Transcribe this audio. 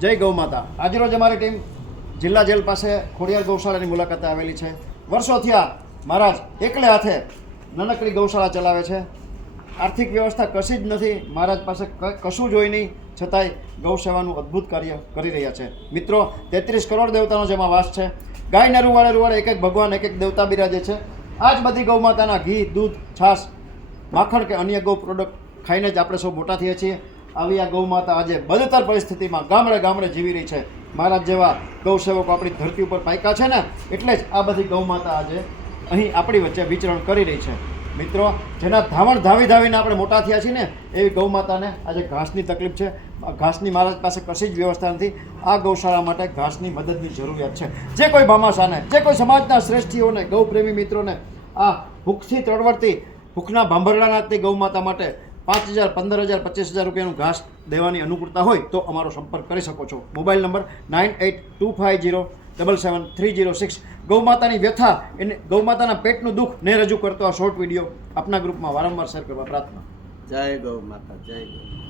જય ગૌ માતા। આજરોજ અમારી ટીમ જિલ્લા જેલ પાસે ખોડિયાર ગૌશાળાની મુલાકાતે આવેલી છે। વર્ષોથી આ મહારાજ એકલે હાથે નાનકડી ગૌશાળા ચલાવે છે। આર્થિક વ્યવસ્થા કશી જ નથી, મહારાજ પાસે કશું જ હોય નહીં, છતાંય ગૌ સેવાનું અદ્ભુત કાર્ય કરી રહ્યા છે। મિત્રો, 33 કરોડ દેવતાનો જેમાં વાસ છે। ગાયને રૂવાડે રૂવાડે એક એક ભગવાન, એક એક દેવતા બિરાજે છે। આ જ બધી ગૌ માતાના ઘી, દૂધ, છાશ, માખણ કે અન્ય ગૌ પ્રોડક્ટ ખાઈને જ આપણે સૌ મોટા થઈએ છીએ। આવી આ ગૌ માતા આજે બદતર પરિસ્થિતિમાં ગામડે ગામડે જીવી રહી છે। મહારાજ જેવા ગૌ સેવકો આપણી ધરતી ઉપર પાયકા છે ને, એટલે જ આ બધી ગૌ માતા આજે અહીં આપણી વચ્ચે વિચરણ કરી રહી છે। મિત્રો, જેના ધાવણ ધાવીને આપણે મોટા થયા છીએ ને, એવી ગૌ માતાને આજે ઘાસની તકલીફ છે। ઘાસની મહારાજ પાસે કશી જ વ્યવસ્થા નથી। આ ગૌશાળા માટે ઘાસની મદદની જરૂરિયાત છે। જે કોઈ ભામાશાને, જે કોઈ સમાજના શ્રેષ્ઠીઓને, ગૌ પ્રેમી મિત્રોને આ ભૂખથી તળવળતી, ભૂખના ભાંભરડા નાખતી ગૌ માતા માટે 5,000, 15,000, 25,000 રૂપિયાનું ઘાસ દેવાની અનુકૂળતા હોય તો અમારો સંપર્ક કરી શકો છો। Mobile number 9825077306। ગૌ માતાની વ્યથા, એને ગૌ માતાના પેટનું દુઃખ ને રજૂ કરતો આ શોર્ટ વિડીયો આપના ગ્રુપમાં વારંવાર શેર કરવા પ્રાર્થના। જય ગૌ માતા, જય ગૌ।